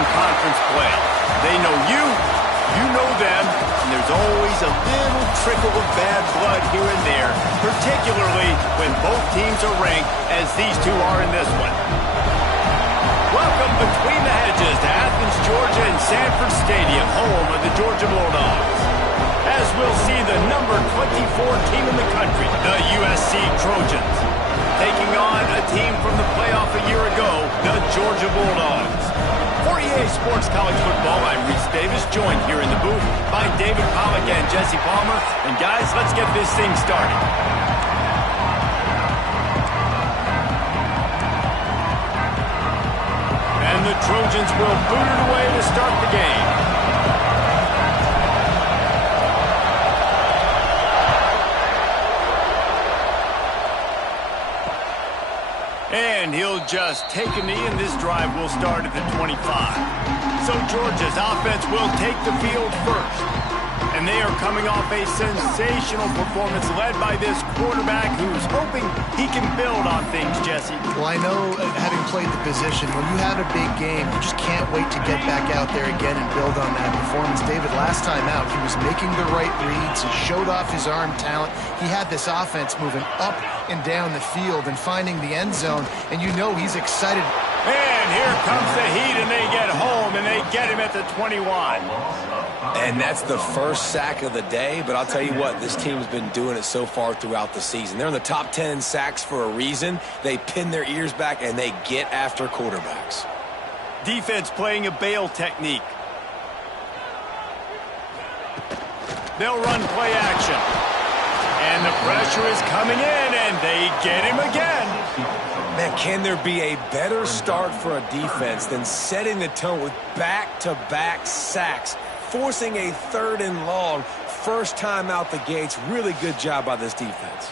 in conference play. They know you, you know them, and there's always a little trickle of bad blood here and there, particularly when both teams are ranked as these two are in this one. Welcome between the hedges to Athens, Georgia and Sanford Stadium, home of the Georgia Bulldogs. As we'll see the number 24 team in the country, the USC Trojans, taking on a team from the playoff a year ago, the Georgia Bulldogs. For EA Sports College Football, I'm Reese Davis, joined here in the booth by David Pollack and Jesse Palmer. And guys, let's get this thing started. And the Trojans will boot it away to start the game. And he'll just take a knee, and this drive will start at the 25. So Georgia's offense will take the field first. And they are coming off a sensational performance led by this quarterback who's hoping he can build on things, Jesse. Well, I know, having played the position, when you have a big game, you just can't wait to get back out there again and build on that performance. David, last time out, he was making the right reads. He showed off his arm talent. He had this offense moving up and down the field and finding the end zone, and you know he's excited. And here comes the heat, and they get home, and they get him at the 21. And that's the first sack of the day, but I'll tell you what, this team's been doing it so far throughout the season. They're in the top 10 in sacks for a reason. They pin their ears back, and they get after quarterbacks. Defense playing a bail technique. They'll run play action. And the pressure is coming in, and they get him again. Man, can there be a better start for a defense than setting the tone with back-to-back sacks, forcing a 3rd and long, first time out the gates? Really good job by this defense.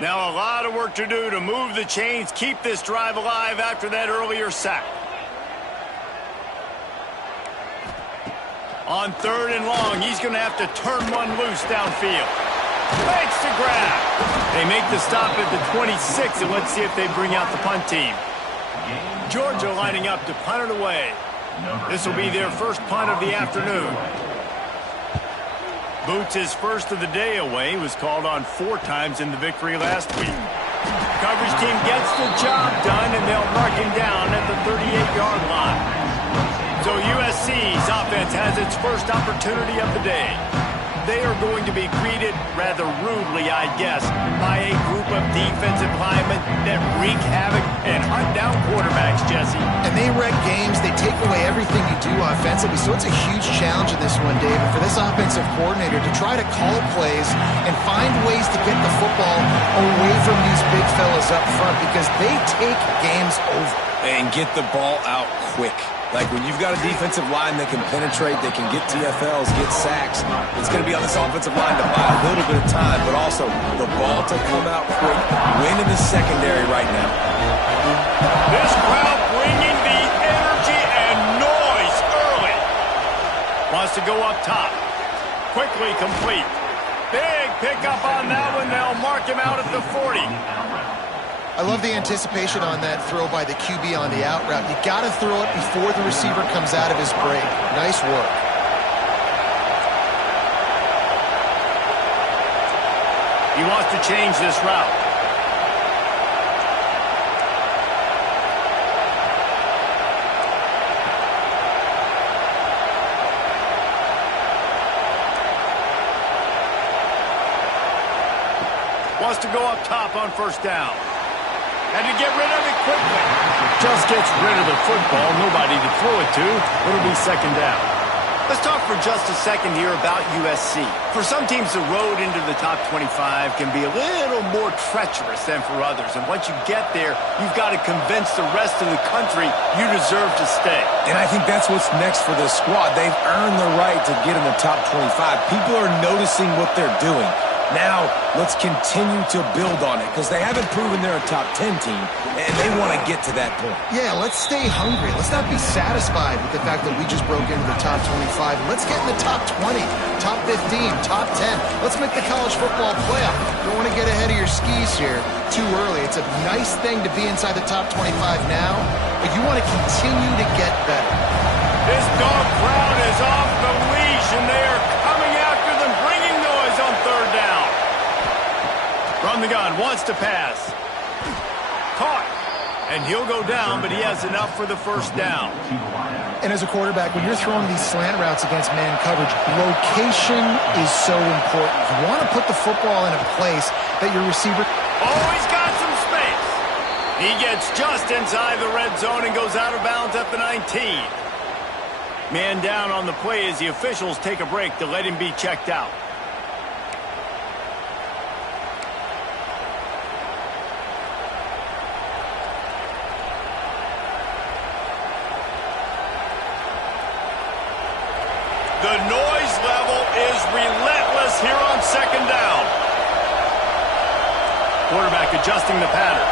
Now a lot of work to do to move the chains, keep this drive alive after that earlier sack. On 3rd and long, he's going to have to turn one loose downfield. Makes the grab. They make the stop at the 26, and let's see if they bring out the punt team. Georgia lining up to punt it away. This will be their first punt of the afternoon. Boots his first of the day away. Was called on 4 times in the victory last week. Coverage team gets the job done, and they'll mark him down at the 38-yard line. So USC's offense has its first opportunity of the day. They are going to be greeted rather rudely, I guess, by a group of defensive linemen that wreak havoc and hunt down quarterbacks, Jesse. And they wreck games. They take away everything you do offensively. So it's a huge challenge in this one, David, for this offensive coordinator to try to call plays and find ways to get the football away from these big fellas up front, because they take games over. And get the ball out quick. Like when you've got a defensive line that can penetrate, they can get TFLs, get sacks, it's going to be on this offensive line to buy a little bit of time, but also the ball to come out quick, win in the secondary right now. This crowd bringing the energy and noise early. Wants to go up top. Quickly complete. Big pickup on that one. They'll mark him out at the 40. I love the anticipation on that throw by the QB on the out route. You got to throw it before the receiver comes out of his break. Nice work. He wants to change this route. Wants to go up top on 1st down. And to get rid of it quickly. Just gets rid of the football. Nobody to throw it to. It'll be 2nd down. Let's talk for just a second here about USC. For some teams, the road into the top 25 can be a little more treacherous than for others. And once you get there, you've got to convince the rest of the country you deserve to stay. And I think that's what's next for this squad. They've earned the right to get in the top 25. People are noticing what they're doing. Now, let's continue to build on it because they haven't proven they're a top 10 team, and they want to get to that point. Yeah, let's stay hungry. Let's not be satisfied with the fact that we just broke into the top 25. Let's get in the top 20, top 15, top 10. Let's make the college football playoff. Don't want to get ahead of your skis here too early. It's a nice thing to be inside the top 25 now, but you want to continue to get better. This dog crowd is off the leash, and they are coming after them, bringing noise on third down. From the gun, wants to pass. Caught. And he'll go down, but he has enough for the first down. And as a quarterback, when you're throwing these slant routes against man coverage, location is so important. You want to put the football in a place that your receiver... Oh, he's got some space. He gets just inside the red zone and goes out of bounds at the 19. Man down on the play as the officials take a break to let him be checked out. The noise level is relentless here on second down. Quarterback adjusting the pattern.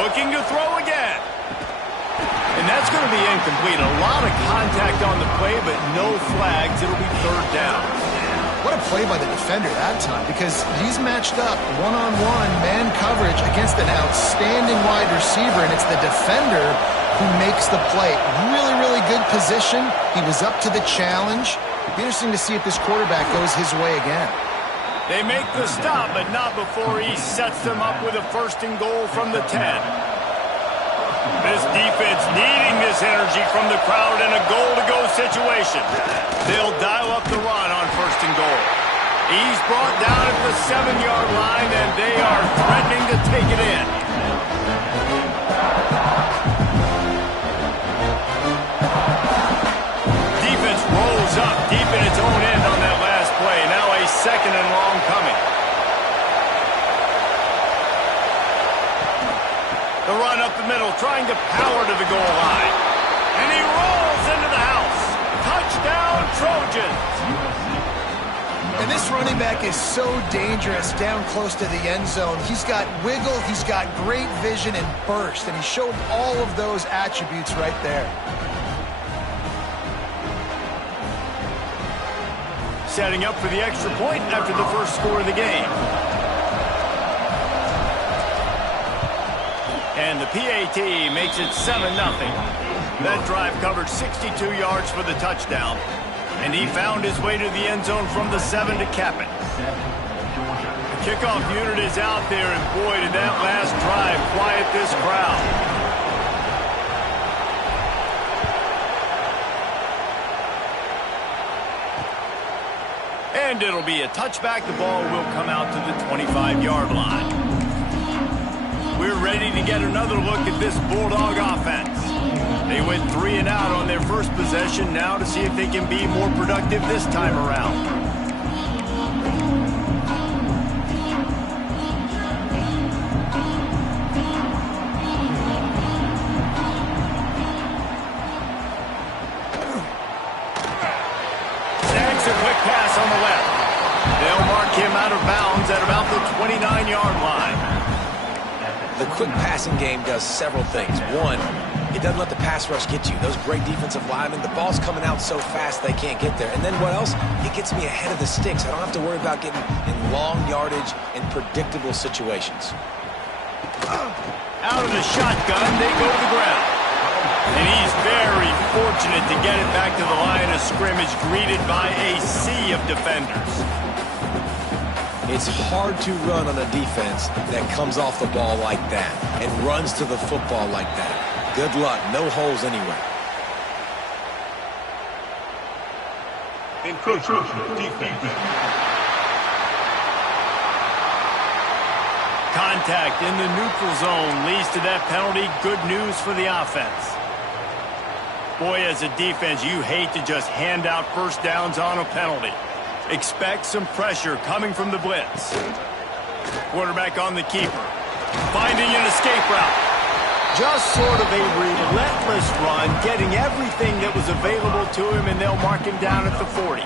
Looking to throw again. And that's going to be incomplete. A lot of contact on the play, but no flags. It'll be third down. What a play by the defender that time, because he's matched up one-on-one man coverage against an outstanding wide receiver, and it's the defender who makes the play. Really, really good position. He was up to the challenge. It'll be interesting to see if this quarterback goes his way again. They make the stop, but not before he sets them up with a first and goal from the 10. This defense needing this energy from the crowd in a goal-to-go situation. They'll dial up the run on first and goal. He's brought down at the 7-yard line, and they are threatening to take it in. Defense rolls up deep in its own end on that last play. Now a second and long coming. The run up the middle, trying to power to the goal line. And he rolls into the house. Touchdown, Trojans. And this running back is so dangerous down close to the end zone. He's got wiggle, he's got great vision and burst, and he showed all of those attributes right there. Setting up for the extra point after the first score of the game. And the PAT makes it 7-0. That drive covered 62 yards for the touchdown. And he found his way to the end zone from the 7 to cap it. The kickoff unit is out there, and boy, did that last drive quiet this crowd. And it'll be a touchback. The ball will come out to the 25-yard line. We're ready to get another look at this Bulldog offense. They went 3 and out on their first possession, now to see if they can be more productive this time around. Snags a quick pass on the left. They'll mark him out of bounds at about the 29-yard line. The quick passing game does several things. One, it doesn't let the pass rush get you. Those great defensive linemen, the ball's coming out so fast they can't get there. And then what else? It gets me ahead of the sticks. I don't have to worry about getting in long yardage and predictable situations. Out of the shotgun, they go to the ground. And he's very fortunate to get it back to the line of scrimmage, greeted by a sea of defenders. It's hard to run on a defense that comes off the ball like that and runs to the football like that. Good luck. No holes anywhere. Encroachment defense. Contact in the neutral zone leads to that penalty. Good news for the offense. Boy, as a defense, you hate to just hand out first downs on a penalty. Expect some pressure coming from the blitz. Quarterback on the keeper. Finding an escape route. Just sort of a relentless run, getting everything that was available to him, and they'll mark him down at the 40.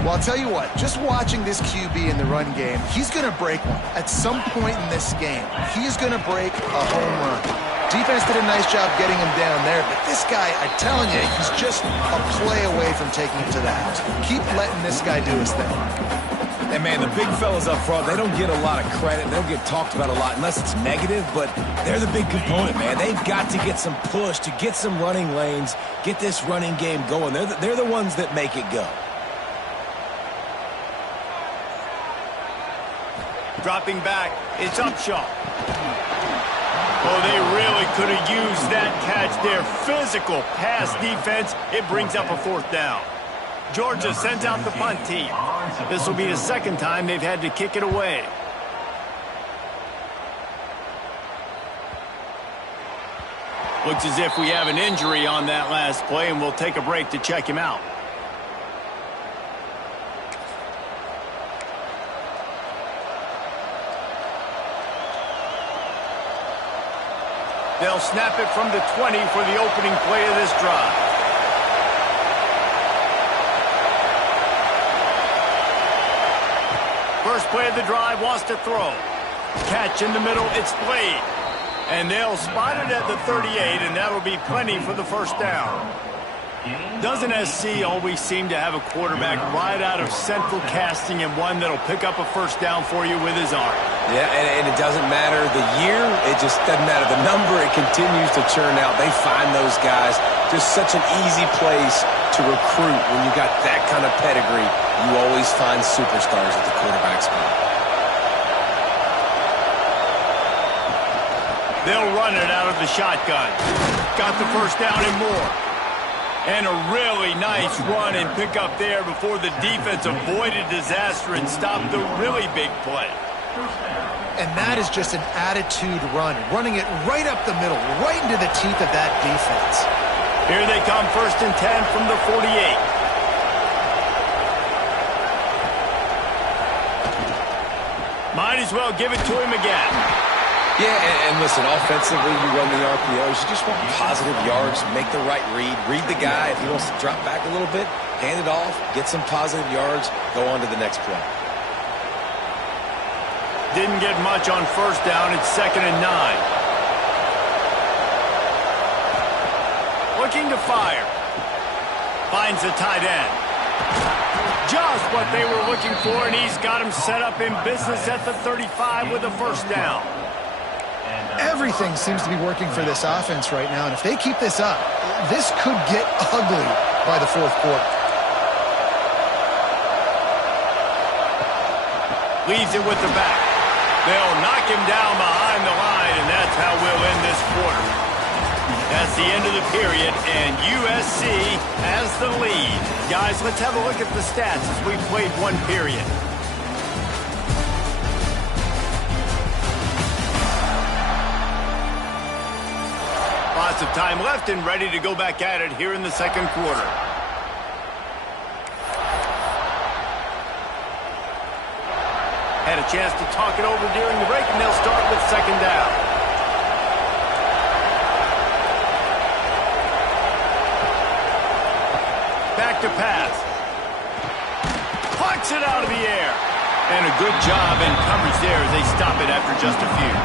Well, I'll tell you what, just watching this QB in the run game, he's going to break one. At some point in this game, he's going to break a home run. Defense did a nice job getting him down there, but this guy, I'm telling you, he's just a play away from taking him to the house. Keep letting this guy do his thing. And, man, the big fellas up front, they don't get a lot of credit. They don't get talked about a lot unless it's negative, but they're the big component, man. They've got to get some push, to get some running lanes, get this running game going. They're the ones that make it go. Dropping back, it's Upshaw. Oh, they really could have used that catch there. Physical pass defense. It brings up a 4th down. Georgia sends out the punt team. This will be the second time they've had to kick it away. Looks as if we have an injury on that last play, and we'll take a break to check him out. They'll snap it from the 20 for the opening play of this drive. First play of the drive, wants to throw. Catch in the middle, it's played. And they'll spot it at the 38, and that'll be plenty for the first down. Doesn't SC always seem to have a quarterback right out of central casting and one that'll pick up a first down for you with his arm? Yeah, and it doesn't matter the year. It just doesn't matter the number. It continues to churn out. They find those guys. Just such an easy place to recruit when you got that kind of pedigree. You always find superstars at the quarterback spot. They'll run it out of the shotgun. Got the first down and more. And a really nice run and pick up there before the defense avoided disaster and stopped the really big play. And that is just an attitude run, running it right up the middle, right into the teeth of that defense. Here they come, 1st and 10 from the 48. Might as well give it to him again. Yeah, and listen, offensively, you run the RPOs. You just want positive yards, make the right read the guy. If he wants to drop back a little bit, hand it off, get some positive yards, go on to the next play. Didn't get much on first down. It's 2nd and 9. Looking to fire. Finds the tight end. Just what they were looking for, and he's got him set up in business at the 35 with a first down. Everything seems to be working for this offense right now, and if they keep this up, this could get ugly by the 4th quarter. Leaves it with the back. They'll knock him down behind the line, and that's how we'll end this quarter. That's the end of the period, and USC has the lead. Guys, let's have a look at the stats as we've played one period. Lots of time left and ready to go back at it here in the second quarter. Had a chance to talk it over during the break, and they'll start with 2nd down. Back to pass. Plucks it out of the air. And a good job in coverage there as they stop it after just a few.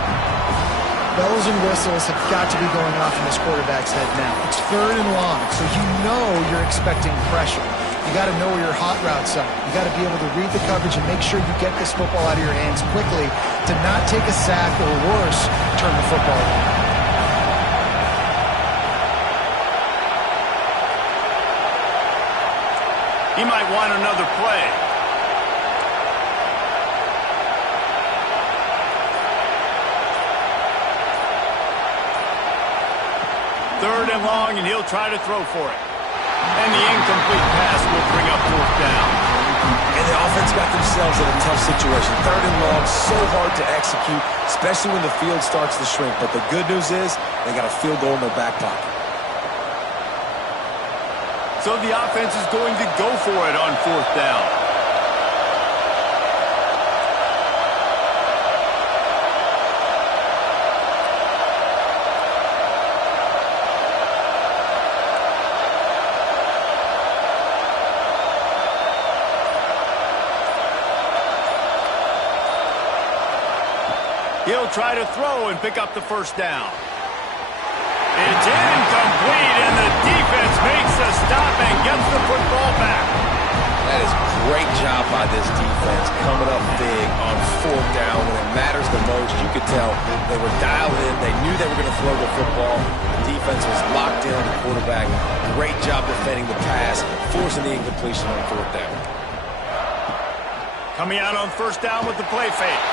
Bells and whistles have got to be going off in this quarterback's head now. It's 3rd and long, so you know you're expecting pressure. You got to know where your hot routes are. You got to be able to read the coverage and make sure you get this football out of your hands quickly to not take a sack or worse, turn the football over. He might want another play. Third and long, and he'll try to throw for it. And the incomplete pass will bring up 4th down. And the offense got themselves in a tough situation. 3rd and long, so hard to execute, especially when the field starts to shrink. But the good news is they got a field goal in their back pocket. So the offense is going to go for it on 4th down. He'll try to throw and pick up the first down. It's incomplete, and the defense makes the stop and gets the football back. That is a great job by this defense, coming up big on fourth down when it matters the most. You could tell they were dialed in. They knew they were going to throw the football. The defense was locked in on the quarterback. Great job defending the pass, forcing the incompletion on fourth down. Coming out on first down with the play fake.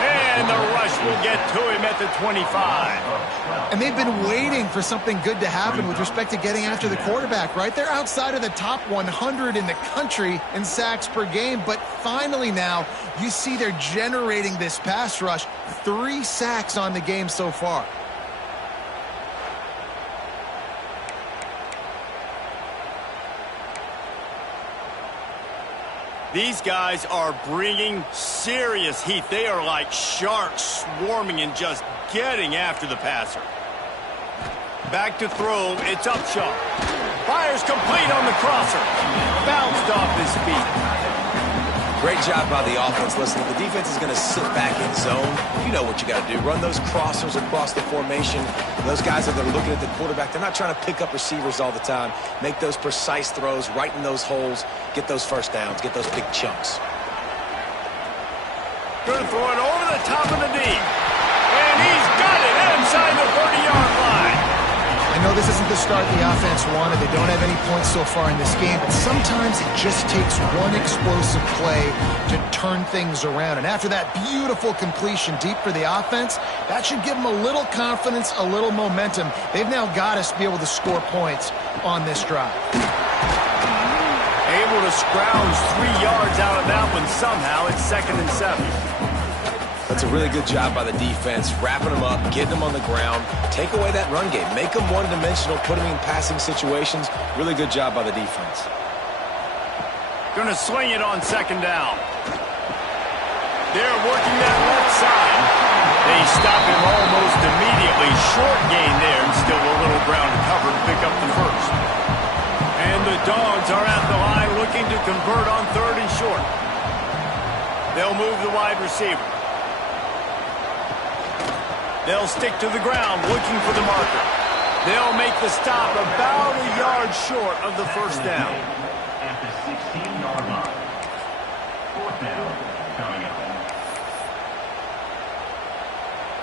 And the rush will get to him at the 25. And they've been waiting for something good to happen with respect to getting after the quarterback, right? They're outside of the top 100 in the country in sacks per game, but finally now you see they're generating this pass rush. 3 sacks on the game so far. These guys are bringing serious heat. They are like sharks swarming and just getting after the passer. Back to throw. It's Upshaw. Fires complete on the crosser. Bounced off his feet. Great job by the offense. Listen, the defense is going to sit back in zone. You know what you got to do. Run those crossers across the formation. Those guys that are looking at the quarterback, they're not trying to pick up receivers all the time. Make those precise throws right in those holes. Get those first downs. Get those big chunks. Good throw it over the top of the D. And he's got it inside the 30-yard line. I know this isn't the start the offense wanted. They don't have any points so far in this game, but sometimes it just takes one explosive play to turn things around. And after that beautiful completion deep for the offense, that should give them a little confidence, a little momentum. They've now got us to be able to score points on this drive. Able to scrounge 3 yards out of that one somehow. It's 2nd and 7. That's a really good job by the defense, wrapping them up, getting them on the ground, take away that run game, make them one-dimensional, put them in passing situations. Really good job by the defense. Going to swing it on 2nd down. They're working that left side. They stop him almost immediately. Short gain there, and still a little ground to cover to pick up the first. And the Dogs are at the line looking to convert on 3rd and short. They'll move the wide receiver. They'll stick to the ground looking for the marker. They'll make the stop about a yard short of the first down. At the 16-yard line. 4th down coming up.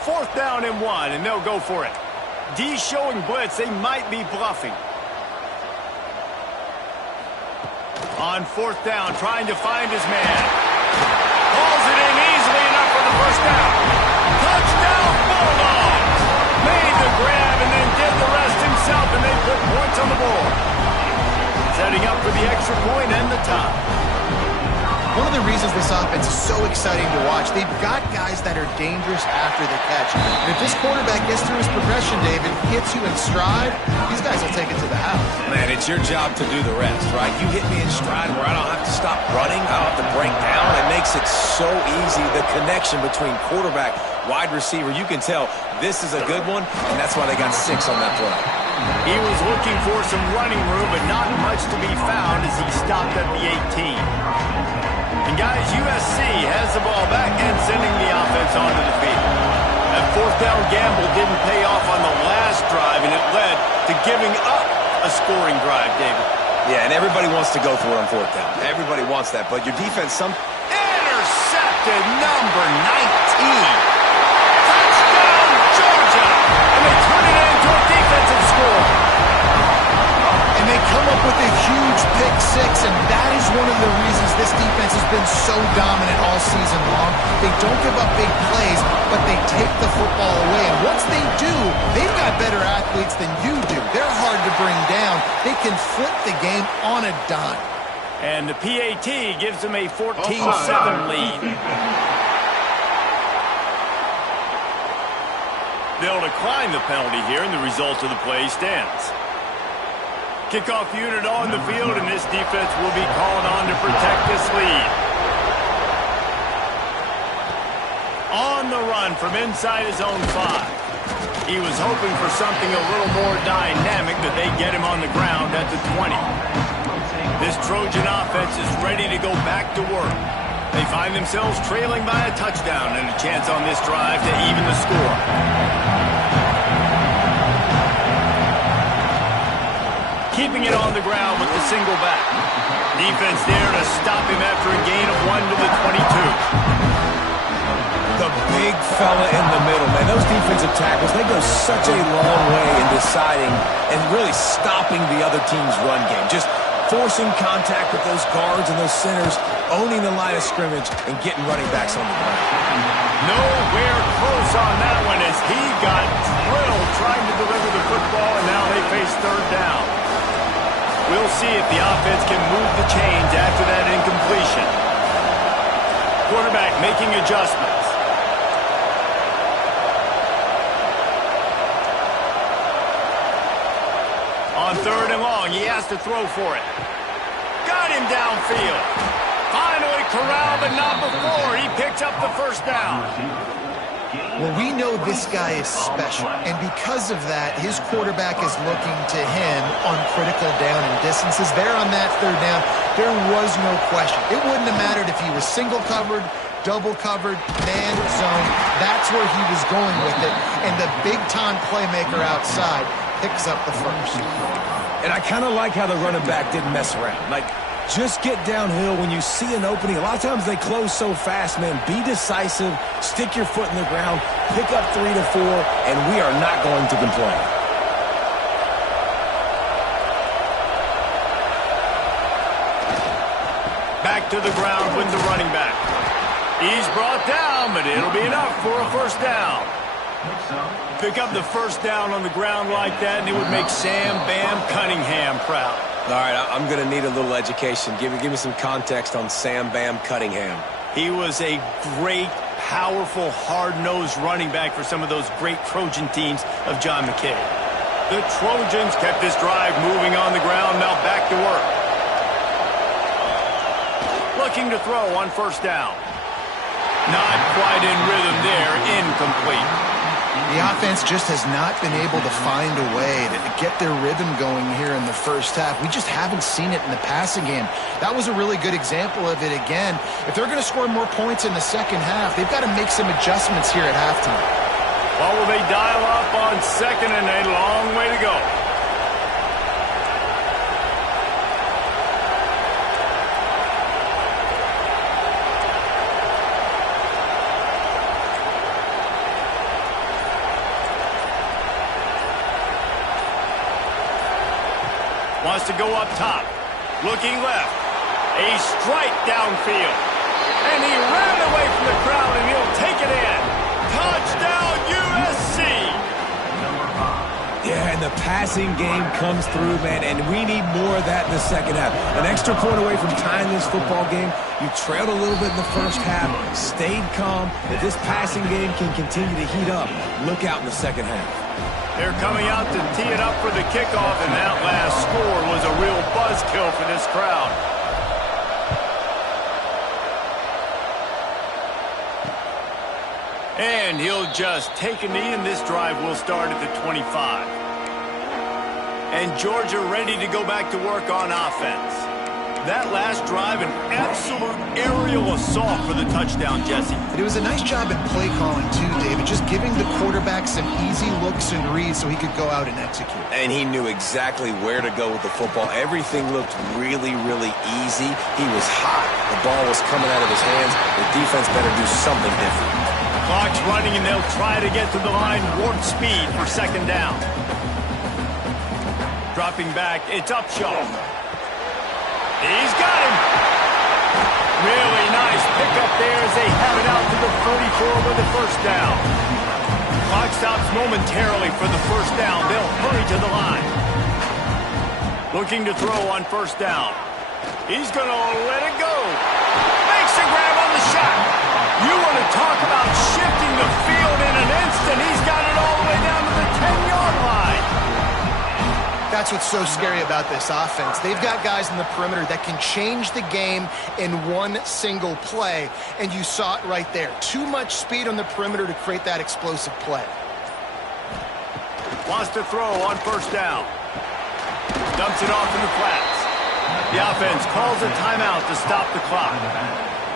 4th down and 1, and they'll go for it. D showing blitz. They might be bluffing. On 4th down, trying to find his man. Hauls it in easily enough for the first down. Touchdown, Bulldogs! Made the grab and then did the rest himself, and they put points on the board. Setting up for the extra point and the tie. One of the reasons this offense is so exciting to watch, they've got guys that are dangerous after the catch. And if this quarterback gets through his progression, David, hits you in stride, these guys will take it to the house. Man, it's your job to do the rest, right? You hit me in stride where I don't have to stop running. I don't have to break down. It makes it so easy. The connection between quarterback, wide receiver, you can tell this is a good one, and that's why they got 6 on that play. He was looking for some running room, but not much to be found as he stopped at the 18. And guys, USC has the ball back and sending the offense onto the field. That 4th down gamble didn't pay off on the last drive, and it led to giving up a scoring drive, David. Yeah, and everybody wants to go for it on 4th down. Everybody wants that, but your defense intercepted number 19. Touchdown, Georgia! And they turn it into a defensive score. And they come up with a huge pick 6, and that is one of the reasons this defense has been so dominant all season long. They don't give up big plays, but they take the football away. And once they do, they've got better athletes than you do. They're hard to bring down. They can flip the game on a dime. And the PAT gives them a 14-7 lead. They'll decline the penalty here, and the result of the play stands. Kickoff unit on the field, and this defense will be called on to protect this lead. On the run from inside his own 5. He was hoping for something a little more dynamic, that they get him on the ground at the 20. This Trojan offense is ready to go back to work. They find themselves trailing by a touchdown and a chance on this drive to even the score. Keeping it on the ground with the single back. Defense there to stop him after a gain of 1 to the 22. The big fella in the middle, man. Those defensive tackles, they go such a long way in deciding and really stopping the other team's run game. Just forcing contact with those guards and those centers, owning the line of scrimmage, and getting running backs on the ground. Nowhere close on that one as he got drilled trying to deliver the football, and now they face third down. We'll see if the offense can move the chains after that incompletion. Quarterback making adjustments. On third and long, he has to throw for it. Got him downfield. Finally corralled, but not before. He picks up the first down. Well, we know this guy is special, and because of that, his quarterback is looking to him on critical down and distances. There on that third down, there was no question. It wouldn't have mattered if he was single covered, double covered, man zone. That's where he was going with it, and the big-time playmaker outside picks up the first. And I kind of like how the running back didn't mess around. Like, just get downhill when you see an opening. A lot of times they close so fast, man. Be decisive, stick your foot in the ground, pick up 3 to 4, and we are not going to complain. Back to the ground with the running back. He's brought down, but it'll be enough for a first down. Pick up the first down on the ground like that, and it would make Sam Bam Cunningham proud. All right, I'm going to need a little education. Give me some context on Sam Bam Cunningham. He was a great, powerful, hard-nosed running back for some of those great Trojan teams of John McKay. The Trojans kept this drive moving on the ground, now back to work. Looking to throw on first down. Not quite in rhythm there, incomplete. The offense just has not been able to find a way to get their rhythm going here in the first half. We just haven't seen it in the passing game. That was a really good example of it again. If they're going to score more points in the second half, they've got to make some adjustments here at halftime. Well, will they dial up on second and a long way to go? Wants to go up top. Looking left. A strike downfield. And he ran away from the crowd, and he'll take it in. Touchdown, USC! Yeah, and the passing game comes through, man, and we need more of that in the second half. An extra point away from tying this football game. You trailed a little bit in the first half, stayed calm. If this passing game can continue to heat up, look out in the second half. They're coming out to tee it up for the kickoff, and that last score was a real buzzkill for this crowd. And he'll just take a knee, and this drive will start at the 25. And Georgia ready to go back to work on offense. That last drive, an absolute aerial assault for the touchdown, Jesse. It was a nice job in play calling, too, David, just giving the quarterback some easy looks and reads so he could go out and execute. And he knew exactly where to go with the football. Everything looked really, really easy. He was hot. The ball was coming out of his hands. The defense better do something different. Clock's running, and they'll try to get to the line warp speed for second down. Dropping back, it's Upshaw. He's got him. Really nice pickup there as they have it out to the 44 with the first down. Clock stops momentarily for the first down. They'll hurry to the line. Looking to throw on first down. He's going to let it go. Makes a grab on the shot. You want to talk about shifting the field in an instant. He's got it all the way down to the 10-yard line. That's what's so scary about this offense. They've got guys in the perimeter that can change the game in one single play, and you saw it right there. Too much speed on the perimeter to create that explosive play. Wants to throw on first down. Dumps it off in the flats. The offense calls a timeout to stop the clock.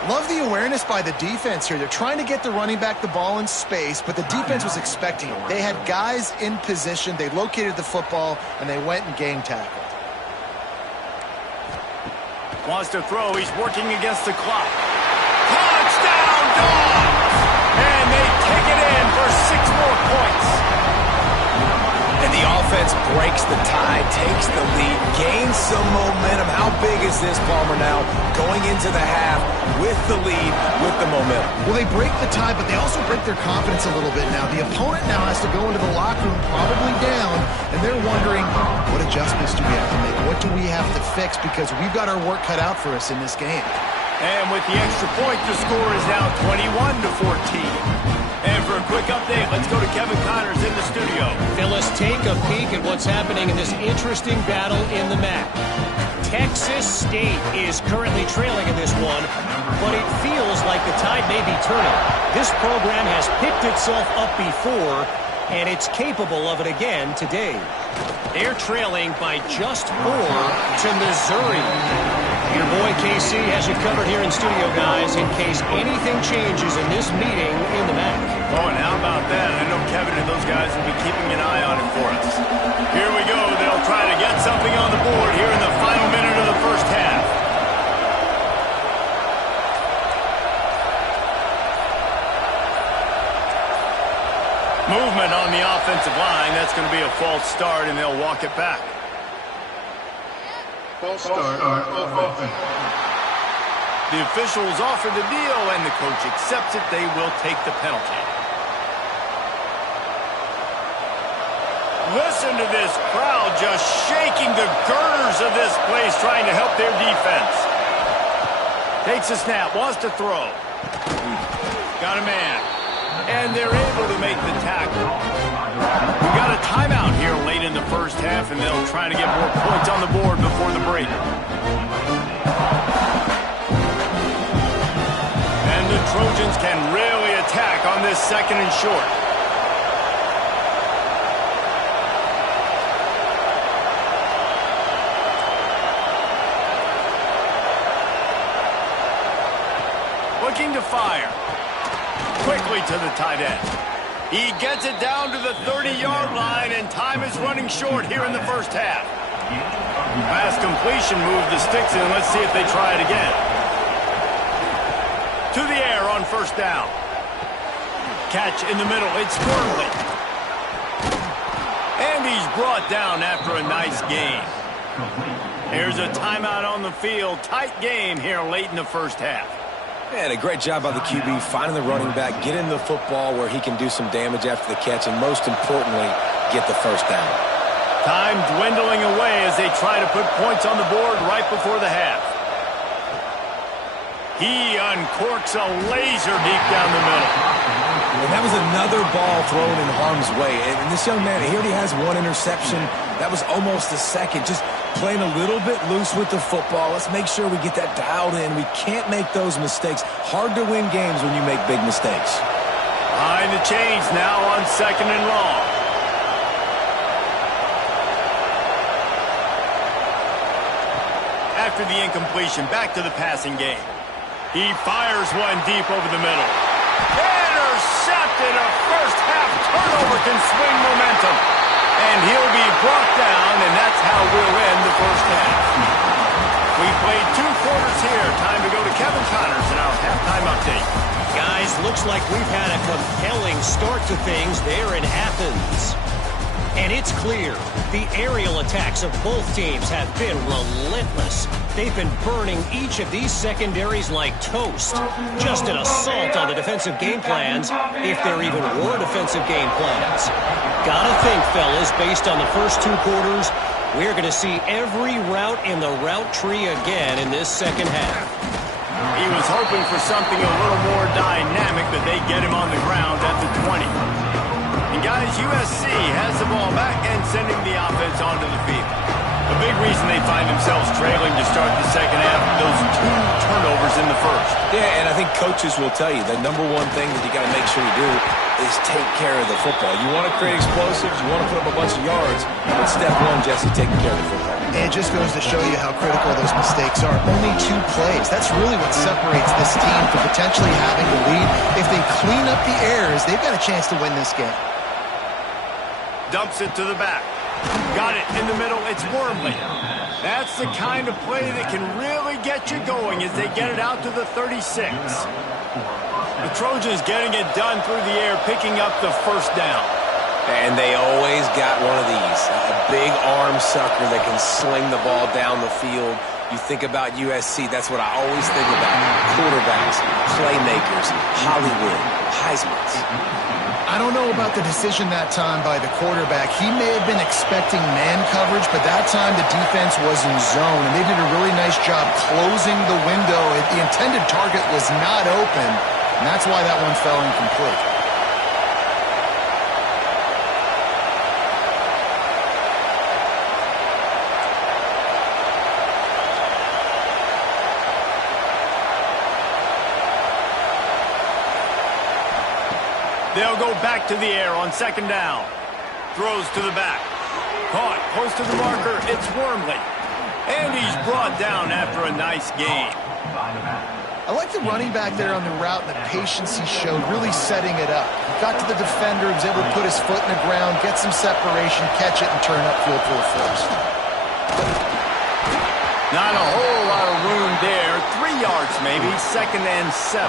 Love the awareness by the defense here. They're trying to get the running back the ball in space, but the defense was expecting it. They had guys in position. They located the football, and they went and game tackled. Wants to throw. He's working against the clock. Touchdown, Dogs! And they kick it in for 6 more points. And the offense breaks the tie, takes the lead, gains some momentum. How big is this, Palmer, now going into the half with the lead, with the momentum? Well, they break the tie, but they also break their confidence a little bit now. The opponent now has to go into the locker room probably down, and they're wondering, what adjustments do we have to make? What do we have to fix? Because we've got our work cut out for us in this game. And with the extra point, the score is now 21-14. And for a quick update, let's go to Kevin Connors in the studio. Phyllis, take a peek at what's happening in this interesting battle in the MAC. Texas State is currently trailing in this one, but it feels like the tide may be turning. This program has picked itself up before, and it's capable of it again today. They're trailing by just 4 to Missouri. Your boy KC has you covered here in studio, guys, in case anything changes in this meeting in the MAC. Oh, and how about that? I know Kevin and those guys will be keeping an eye on it for us. Here we go. They'll try to get something on the board here in the final minute of the first half. Movement on the offensive line. That's going to be a false start, and they'll walk it back. False start, offense. The officials offer the deal, and the coach accepts it. They will take the penalty. Listen to this crowd just shaking the girders of this place, trying to help their defense. Takes a snap, wants to throw. Got a man. And they're able to make the tackle. We got a timeout here late in the first half, and they'll try to get more points on the board before the break. And the Trojans can really attack on this 2nd and short. Looking to fire. Quickly to the tight end. He gets it down to the 30-yard line, and time is running short here in the first half. Pass completion, move the sticks in. Let's see if they try it again. To the air on first down. Catch in the middle. It's Wormley. And he's brought down after a nice gain. Here's a timeout on the field. Tight game here late in the first half. And a great job by the QB, finding the running back, getting the football where he can do some damage after the catch, and most importantly, get the first down. Time dwindling away as they try to put points on the board right before the half. He uncorks a laser deep down the middle. And that was another ball thrown in harm's way. And this young man, he already has 1 interception. That was almost a second. Just playing a little bit loose with the football. Let's make sure we get that dialed in. We can't make those mistakes. Hard to win games when you make big mistakes. Behind the chains now on 2nd and long. After the incompletion, back to the passing game. He fires one deep over the middle. Intercepted. A first half turnover can swing momentum. And he'll be brought down, and that's how we'll end the first half. We played 2 quarters here. Time to go to Kevin Connors in our halftime update. Guys, looks like we've had a compelling start to things there in Athens. And it's clear, the aerial attacks of both teams have been relentless. They've been burning each of these secondaries like toast. Just an assault on the defensive game plans, if there even were defensive game plans. Gotta think, fellas, based on the first 2 quarters, we're going to see every route in the route tree again in this second half. He was hoping for something a little more dynamic, but they get him on the ground at the 20. And guys, USC has the ball back and sending the offense onto the field. A big reason they find themselves trailing to start the second half, those 2 turnovers in the first. Yeah, and I think coaches will tell you the number 1 thing that you got to make sure you do is take care of the football. You want to create explosives, you want to put up a bunch of yards, but step 1, Jesse, taking care of the football. And it just goes to show you how critical those mistakes are. Only 2 plays. That's really what separates this team from potentially having the lead. If they clean up the errors, they've got a chance to win this game. Dumps it to the back. Got it in the middle. It's Wormley. That's the kind of play that can really get you going as they get it out to the 36. The Trojans getting it done through the air, picking up the first down. And they always got one of these, a big arm sucker that can sling the ball down the field. You think about USC, that's what I always think about. Quarterbacks, playmakers, Hollywood, Heismans. I don't know about the decision that time by the quarterback. He may have been expecting man coverage, but that time the defense was in zone, and they did a really nice job closing the window. The intended target was not open, and that's why that one fell incomplete. They'll go back to the air on second down. Throws to the back. Caught close to the marker. It's Wormley. And he's brought down after a nice game. I like the running back there on the route and the patience he showed, really setting it up. He got to the defender, was able to put his foot in the ground, get some separation, catch it, and turn upfield for the first. Not a whole lot of room there. 3 yards maybe. 2nd and 7.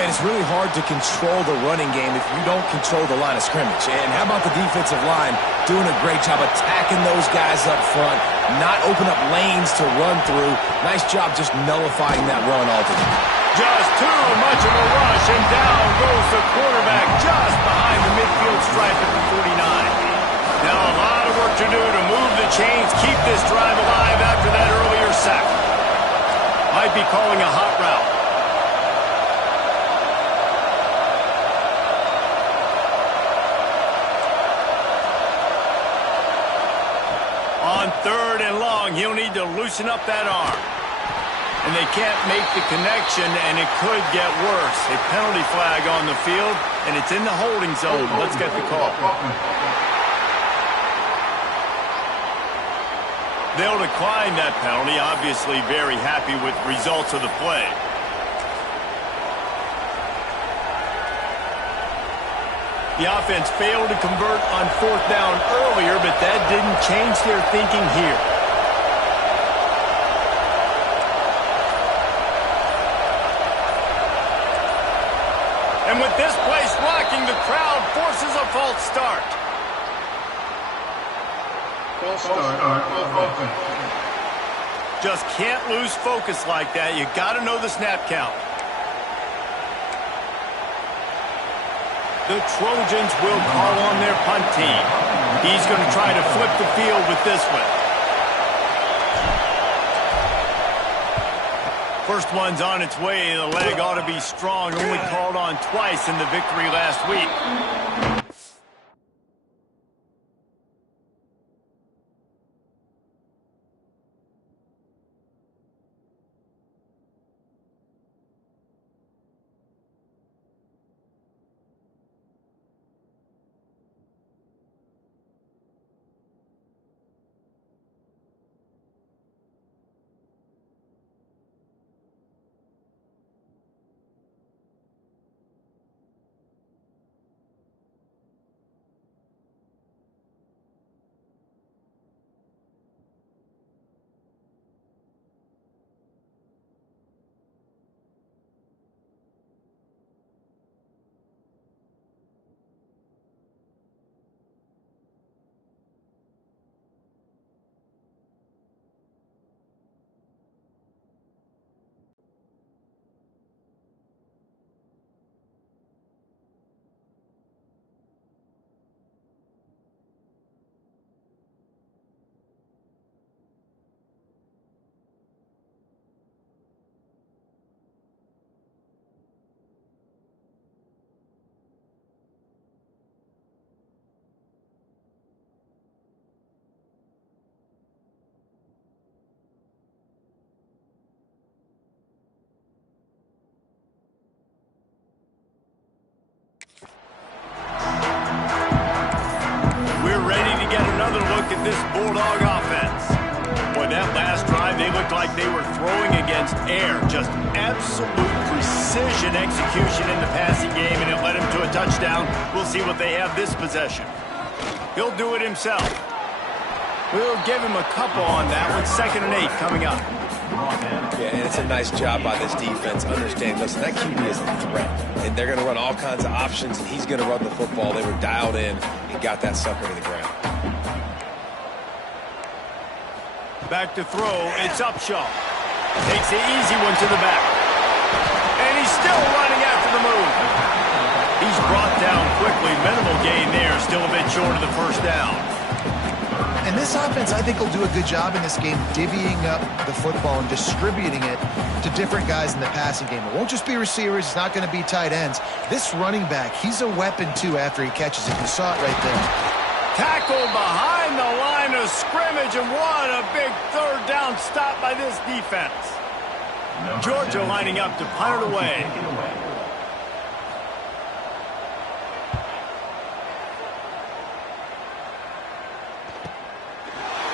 Man, it's really hard to control the running game if you don't control the line of scrimmage. And how about the defensive line doing a great job attacking those guys up front, not open up lanes to run through. Nice job just nullifying that run altogether. Just too much of a rush, and down goes the quarterback just behind the midfield stripe at the 49. Now a lot of work to do to move the chains, keep this drive alive after that earlier sack. Might be calling a hot route. On 3rd and long, he'll need to loosen up that arm. And they can't make the connection, and it could get worse. A penalty flag on the field, and it's in the holding zone. Let's get the call. They'll decline that penalty, obviously very happy with the results of the play. The offense failed to convert on 4th down earlier, but that didn't change their thinking here. And with this place rocking, the crowd forces a false start. False start. Offense. Just can't lose focus like that. You got to know the snap count. The Trojans will call on their punt team. He's going to try to flip the field with this one. First one's on its way. The leg ought to be strong. Only called on twice in the victory last week. they looked like they were throwing against air. Just absolute precision execution in the passing game, and it led him to a touchdown. We'll see what they have this possession. He'll do it himself. We'll give him a couple on that one. 2nd and 8 coming up. Yeah, and it's a nice job by this defense. Understand, listen, that QB is a threat. And they're going to run all kinds of options, and he's going to run the football. They were dialed in and got that sucker to the ground. Back to throw. It's Upshaw. Takes the easy one to the back. And he's still running after the move. He's brought down quickly. Minimal gain there. Still a bit short of the first down. And this offense, I think, will do a good job in this game divvying up the football and distributing it to different guys in the passing game. It won't just be receivers. It's not going to be tight ends. This running back, he's a weapon, too, after he catches it. You saw it right there. Tackled behind the line of scrimmage, and what a big 3rd down stop by this defense. Georgia lining up to punt it away.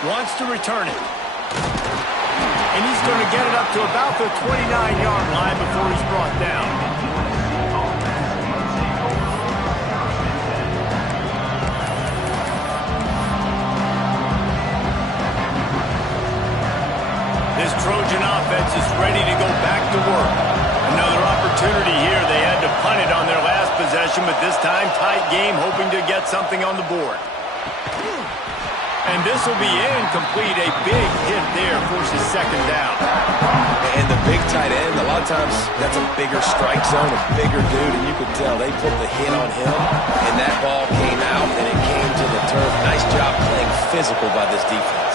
Wants to return it. And he's going to get it up to about the 29-yard line before he's brought down. This Trojan offense is ready to go back to work. Another opportunity here. They had to punt it on their last possession, but this time tight game, hoping to get something on the board. And this will be incomplete. A big hit there forces 2nd down. And the big tight end, a lot of times that's a bigger strike zone, a bigger dude, and you could tell they put the hit on him, and that ball came out, and it came to the turf. Nice job playing physical by this defense.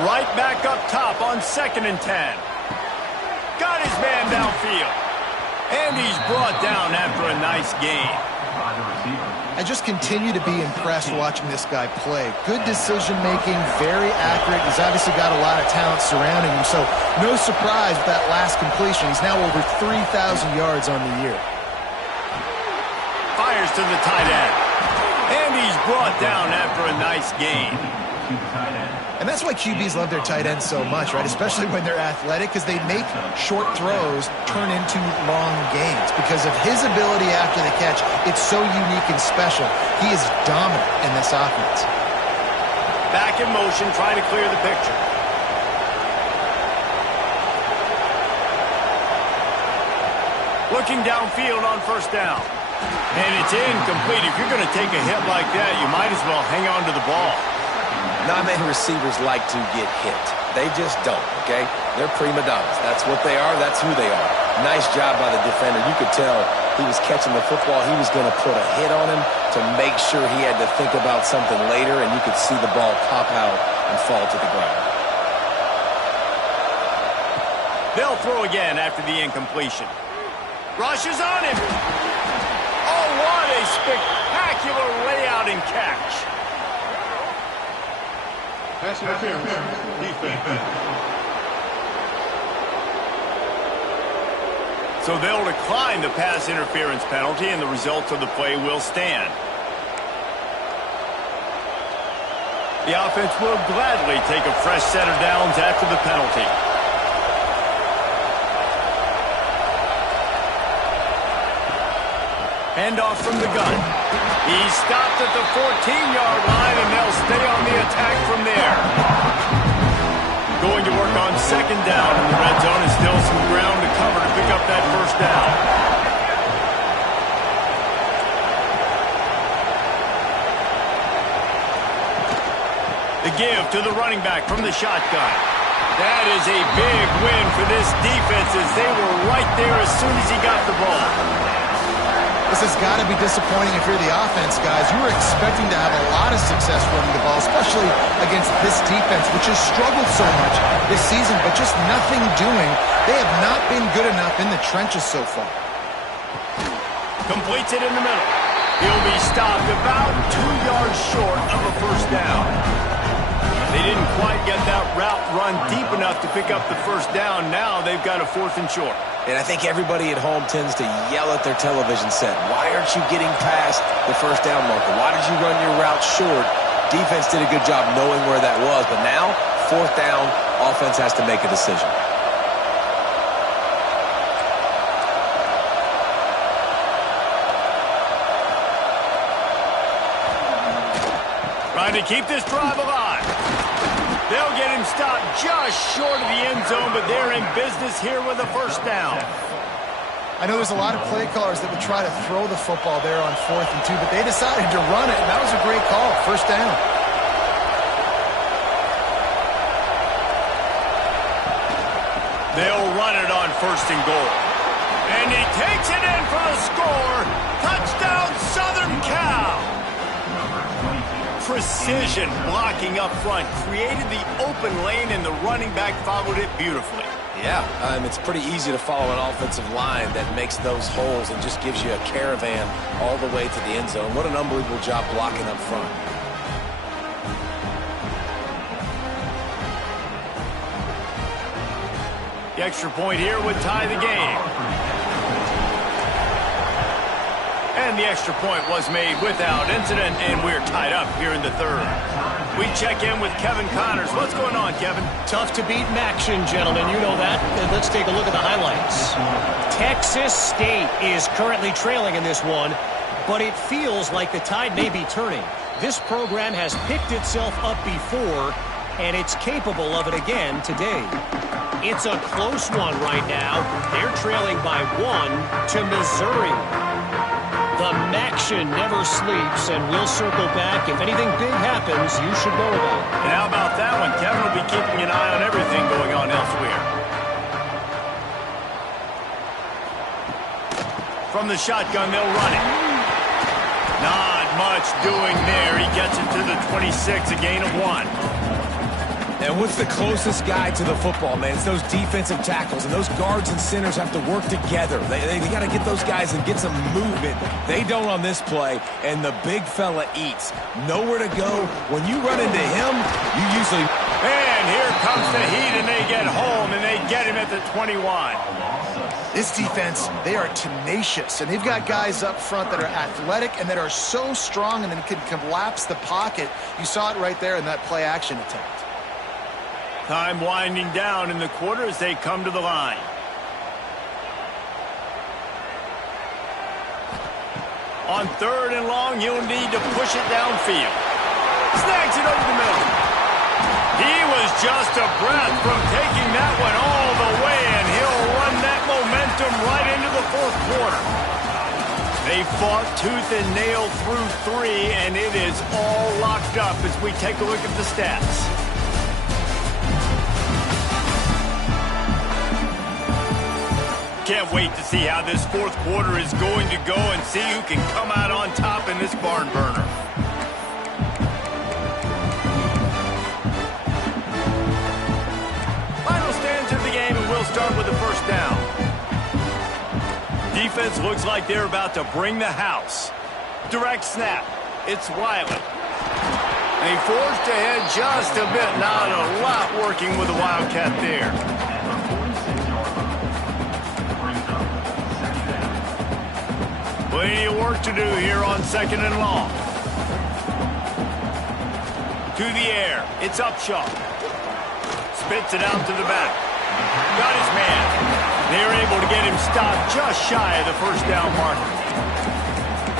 Right back up top on 2nd and 10. Got his man downfield. And he's brought down after a nice gain. I just continue to be impressed watching this guy play. Good decision-making, very accurate. He's obviously got a lot of talent surrounding him, so no surprise with that last completion. He's now over 3,000 yards on the year. Fires to the tight end. And he's brought down after a nice gain. And that's why QBs love their tight ends so much, right? Especially when they're athletic, because they make short throws turn into long gains. Because of his ability after the catch, it's so unique and special. He is dominant in this offense. Back in motion, trying to clear the picture. Looking downfield on 1st down. And it's incomplete. If you're going to take a hit like that, you might as well hang on to the ball. Not many receivers like to get hit. They just don't, okay? They're prima donnas. That's what they are. That's who they are. Nice job by the defender. You could tell he was catching the football. He was going to put a hit on him to make sure he had to think about something later, and you could see the ball pop out and fall to the ground. They'll throw again after the incompletion. Rushes on him. Oh, what a spectacular layout and catch. Pass interference. Defense. So they'll decline the pass interference penalty, and the results of the play will stand. The offense will gladly take a fresh set of downs after the penalty. Handoff from the gun. He's stopped at the 14-yard line, and they'll stay on the attack from there. Going to work on 2nd down in the red zone, and still some ground to cover to pick up that 1st down. The give to the running back from the shotgun. That is a big win for this defense, as they were right there as soon as he got the ball. This has got to be disappointing if you're the offense, guys. You were expecting to have a lot of success running the ball, especially against this defense, which has struggled so much this season, but just nothing doing. They have not been good enough in the trenches so far. Completes it in the middle. He'll be stopped about 2 yards short of a 1st down. They didn't quite get that route run deep enough to pick up the 1st down. Now they've got a 4th and short. And I think everybody at home tends to yell at their television set. Why aren't you getting past the 1st down marker? Why did you run your route short? Defense did a good job knowing where that was, but now, 4th down, offense has to make a decision. Trying to keep this drive alive. They'll get him stopped just short of the end zone, but they're in business here with a 1st down. I know there's a lot of play callers that would try to throw the football there on 4th and 2, but they decided to run it, and that was a great call. 1st down. They'll run it on 1st and goal. And he takes it in for the score. Touchdown, Southern Cal. Precision blocking up front created the open lane, and the running back followed it beautifully. Yeah, it's pretty easy to follow an offensive line that makes those holes and just gives you a caravan all the way to the end zone. What an unbelievable job blocking up front. The extra point here would tie the game. And the extra point was made without incident, and we're tied up here in the 3rd. We check in with Kevin Connors. What's going on, Kevin? Tough to beat action, gentlemen. You know that. And let's take a look at the highlights. Texas State is currently trailing in this one, but it feels like the tide may be turning. This program has picked itself up before, and it's capable of it again today. It's a close one right now. They're trailing by 1 to Missouri. The Maction never sleeps, and we'll circle back. If anything big happens, you should know about it. And how about that one? Kevin will be keeping an eye on everything going on elsewhere. From the shotgun, they'll run it. Not much doing there. He gets it to the 26, a gain of 1. And what's the closest guy to the football, man? It's those defensive tackles, and those guards and centers have to work together. They got to get those guys and get some movement. They don't on this play, and the big fella eats. Nowhere to go. When you run into him, you usually... And here comes the heat, and they get home, and they get him at the 21. This defense, they are tenacious, and they've got guys up front that are athletic and that are so strong and then can collapse the pocket. You saw it right there in that play-action attempt. Time winding down in the quarter as they come to the line. On 3rd and long, he'll need to push it downfield. Snags it over the middle. He was just a breath from taking that one all the way, and he'll run that momentum right into the 4th quarter. They fought tooth and nail through 3, and it is all locked up as we take a look at the stats. Can't wait to see how this 4th quarter is going to go and see who can come out on top in this barn burner. Final stands of the game, and we'll start with the 1st down. Defense looks like they're about to bring the house. Direct snap. It's Wiley. They forced ahead just a bit. Not a lot working with the Wildcat there. Plenty of work to do here on 2nd and long. To the air. It's Upshaw. Spits it out to the back. Got his man. They're able to get him stopped just shy of the 1st down marker.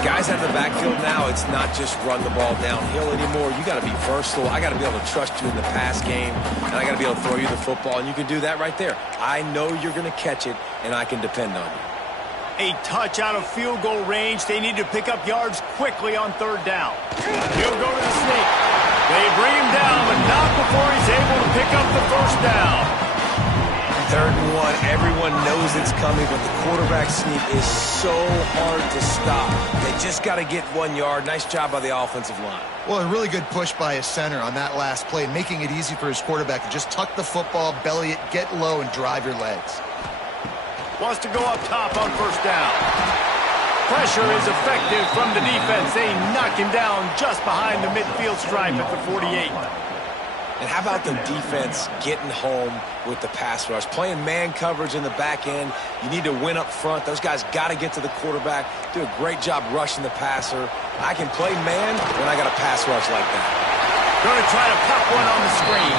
Guys out of the backfield now, it's not just run the ball downhill anymore. You got to be versatile. I got to be able to trust you in the pass game, and I got to be able to throw you the football, and you can do that right there. I know you're going to catch it, and I can depend on you. A touch out of field goal range. They need to pick up yards quickly on 3rd down. He'll go to the sneak. They bring him down, but not before he's able to pick up the 1st down. 3rd and 1. Everyone knows it's coming, but the quarterback sneak is so hard to stop. They just got to get 1 yard. Nice job by the offensive line. Well, a really good push by his center on that last play, making it easy for his quarterback to just tuck the football, belly it, get low, and drive your legs. Wants to go up top on 1st down. Pressure is effective from the defense. They knock him down just behind the midfield stripe at the 48. And how about the defense getting home with the pass rush? Playing man coverage in the back end. You need to win up front. Those guys got to get to the quarterback. Do a great job rushing the passer. I can play man when I got a pass rush like that. Going to try to pop one on the screen.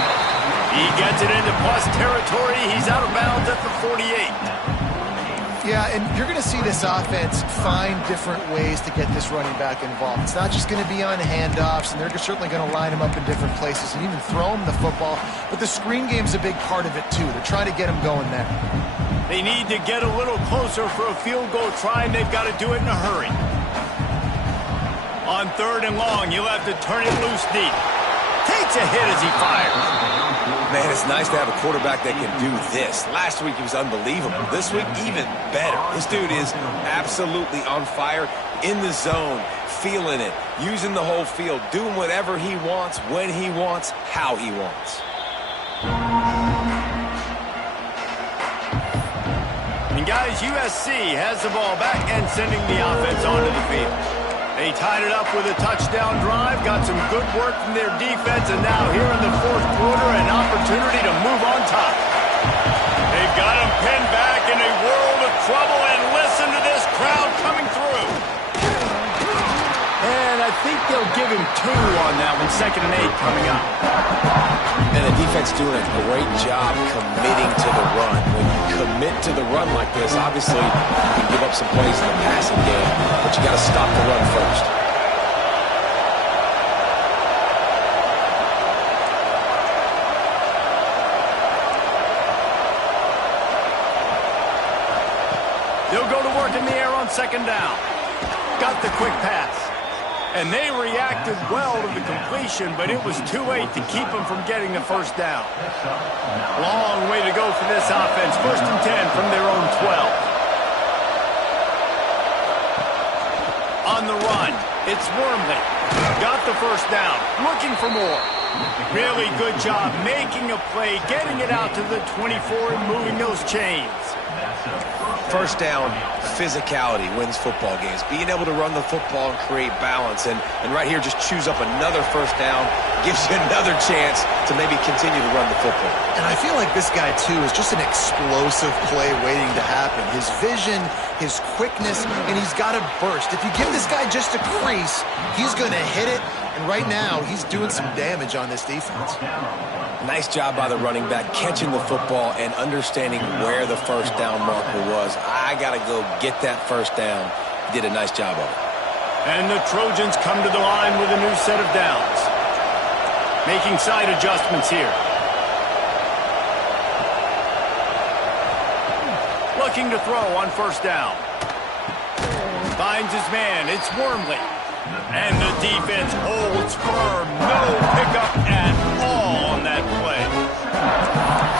He gets it into plus territory. He's out of bounds at the 48. Yeah, and you're going to see this offense find different ways to get this running back involved. It's not just going to be on handoffs, and they're certainly going to line him up in different places and even throw him the football. But the screen game's a big part of it, too. They're trying to get him going there. They need to get a little closer for a field goal try, and they've got to do it in a hurry. On 3rd and long, you'll have to turn it loose deep. Takes a hit as he fires. Man, it's nice to have a quarterback that can do this. Last week, he was unbelievable. This week, even better. This dude is absolutely on fire, in the zone, feeling it, using the whole field, doing whatever he wants, when he wants, how he wants. And guys, USC has the ball back and sending the offense onto the field. They tied it up with a touchdown drive, got some good work from their defense, and now here in the 4th quarter, an opportunity to move on top. They've got him pinned back in a world of trouble, and listen to this crowd coming through. And I think they'll give him 2 on that one, 2nd and 8 coming up. And the defense doing a great job committing to the run. When you commit to the run like this, obviously you can give up some plays in the passing game, but you got to stop the run first. They'll go to work in the air on 2nd down. Got the quick pass. And they reacted well to the completion, but it was too late to keep them from getting the 1st down. Long way to go for this offense. 1st and 10 from their own 12. On the run, it's Wormley. Got the 1st down. Looking for more. Really good job making a play, getting it out to the 24 and moving those chains. 1st down, physicality wins football games. Being able to run the football and create balance. And right here, just choose up another 1st down, gives you another chance to maybe continue to run the football. And I feel like this guy, too, is just an explosive play waiting to happen. His vision, his quickness, and he's got a burst. If you give this guy just a crease, he's going to hit it. And right now, he's doing some damage on this defense. Nice job by the running back, catching the football and understanding where the 1st down marker was. I got to go get that 1st down. He did a nice job of it. And the Trojans come to the line with a new set of downs. Making side adjustments here. Looking to throw on 1st down. Finds his man. It's Wormley. And the defense holds firm. No pickup at all on that play.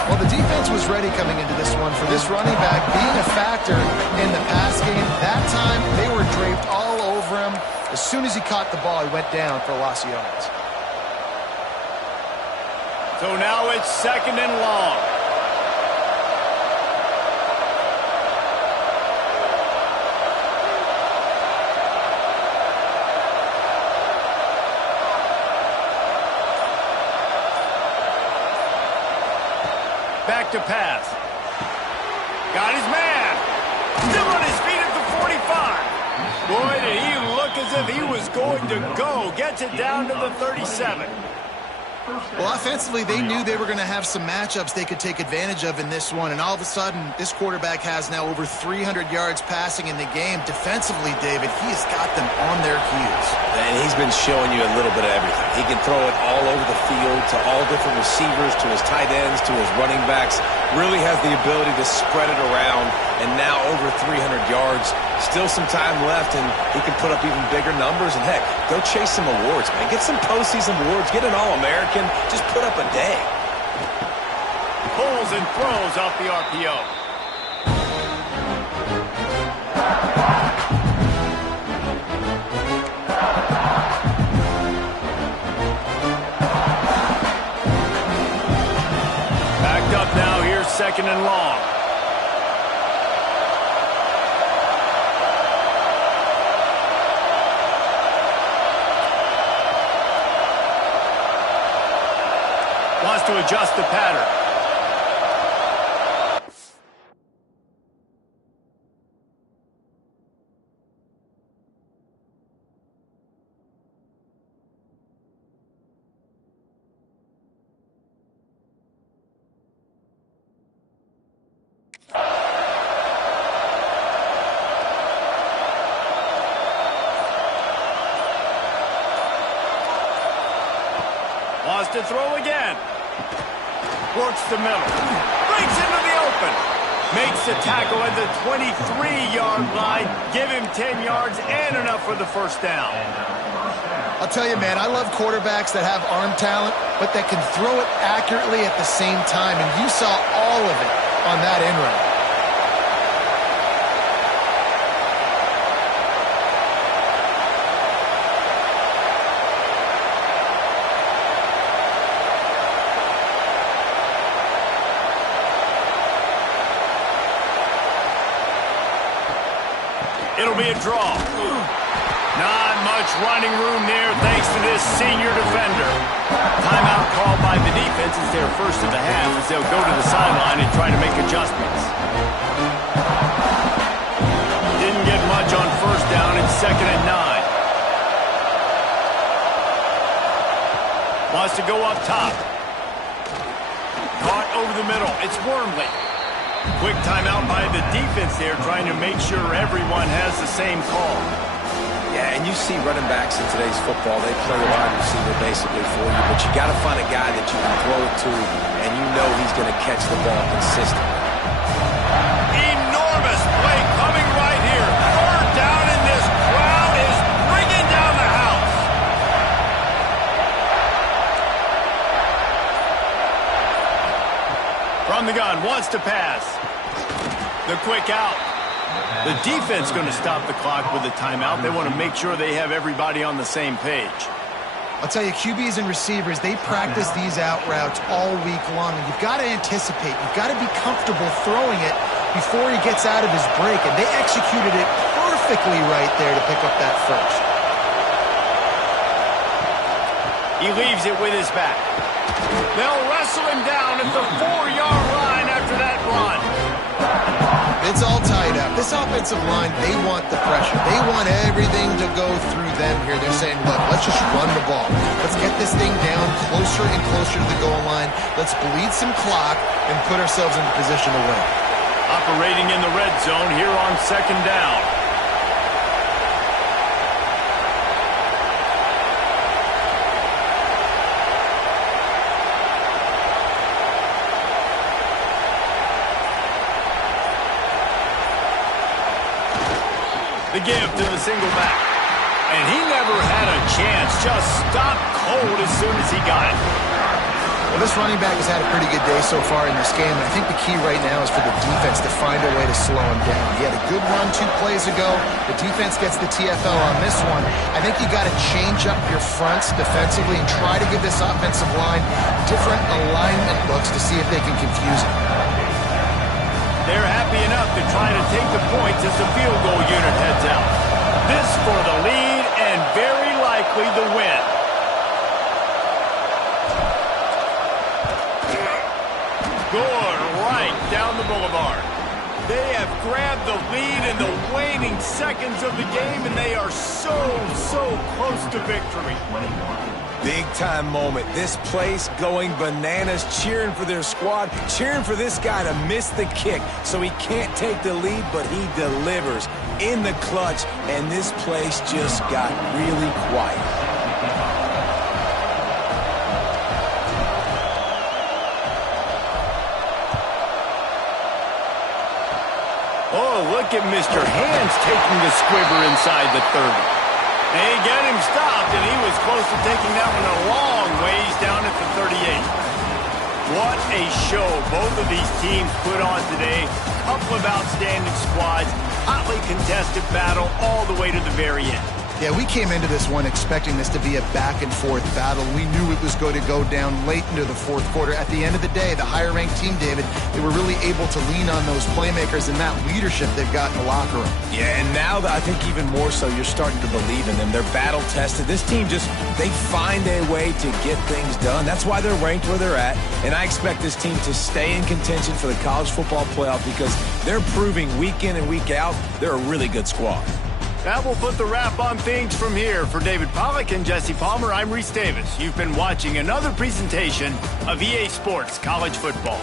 Well, the defense was ready coming into this one for this running back being a factor in the pass game. That time, they were draped all over him. As soon as he caught the ball, he went down for a loss of yards. So now it's 2nd and long. Back to pass. Got his man. Still on his feet at the 45. Boy, did he look as if he was going to go. Gets it down to the 37. Well, offensively, they knew they were going to have some matchups they could take advantage of in this one, and all of a sudden, this quarterback has now over 300 yards passing in the game. Defensively, David, he has got them on their heels. And he's been showing you a little bit of everything. He can throw it all over the field to all different receivers, to his tight ends, to his running backs. Really has the ability to spread it around, and now over 300 yards. Still some time left, and he can put up even bigger numbers. And, heck, go chase some awards, man. Get some postseason awards. Get an All-American. Just put up a day. Pulls and throws off the RPO. Backed up now. Here's 2nd and long. Wants to adjust the pattern. to throw again. Works the middle. Breaks into the open. Makes the tackle at the 23-yard line. Give him 10 yards and enough for the first down. I'll tell you, man, I love quarterbacks that have arm talent, but that can throw it accurately at the same time, and you saw all of it on that end route. It'll be a draw. Not much running room there thanks to this senior defender. Timeout called by the defense is their first of the half as they'll go to the sideline and try to make adjustments. Didn't get much on first down. It's 2nd and 9. Wants to go up top. Caught over the middle. It's Wormley. Quick timeout by the defense there, trying to make sure everyone has the same call. Yeah, and you see running backs in today's football, they play the wide receiver basically for you, but you got to find a guy that you can throw it to, and you know he's going to catch the ball consistently. Enormous play coming right here. 3rd down, and this crowd is bringing down the house. From the gun, wants to pass. The quick out. The defense going to stop the clock with a timeout. They want to make sure they have everybody on the same page. I'll tell you, QBs and receivers, they practice these out routes all week long, and you've got to anticipate. You've got to be comfortable throwing it before he gets out of his break, and they executed it perfectly right there to pick up that first. He leaves it with his back. They'll wrestle him down at the 4-yard line after that run. It's all tied up. This offensive line, they want the pressure. They want everything to go through them here. They're saying, look, let's just run the ball. Let's get this thing down closer and closer to the goal line. Let's bleed some clock and put ourselves in position to win. Operating in the red zone here on 2nd down. The give to the single back. And he never had a chance. Just stopped cold as soon as he got it. Well, this running back has had a pretty good day so far in this game, and I think the key right now is for the defense to find a way to slow him down. He had a good run 2 plays ago. The defense gets the TFL on this one. I think you got to change up your fronts defensively and try to give this offensive line different alignment looks to see if they can confuse him. They're happy enough to try to take the points as the field goal unit heads out. This for the lead and very likely the win. Good right down the boulevard. They have grabbed the lead in the waning seconds of the game, and they are so close to victory. Big-time moment. This place going bananas, cheering for their squad, cheering for this guy to miss the kick so he can't take the lead, but he delivers in the clutch, and this place just got really quiet. Oh, look at Mr. Hands taking the squibber inside the 30. They get him stopped, and he was close to taking that one a long ways down at the 38. What a show both of these teams put on today. Couple of outstanding squads, hotly contested battle all the way to the very end. Yeah, we came into this one expecting this to be a back-and-forth battle. We knew it was going to go down late into the 4th quarter. At the end of the day, the higher-ranked team, David, they were really able to lean on those playmakers and that leadership they've got in the locker room. Yeah, and now I think even more so, you're starting to believe in them. They're battle-tested. This team they find a way to get things done. That's why they're ranked where they're at, and I expect this team to stay in contention for the college football playoff because they're proving week in and week out they're a really good squad. That will put the wrap on things from here. For David Pollack and Jesse Palmer, I'm Reese Davis. You've been watching another presentation of EA Sports College Football.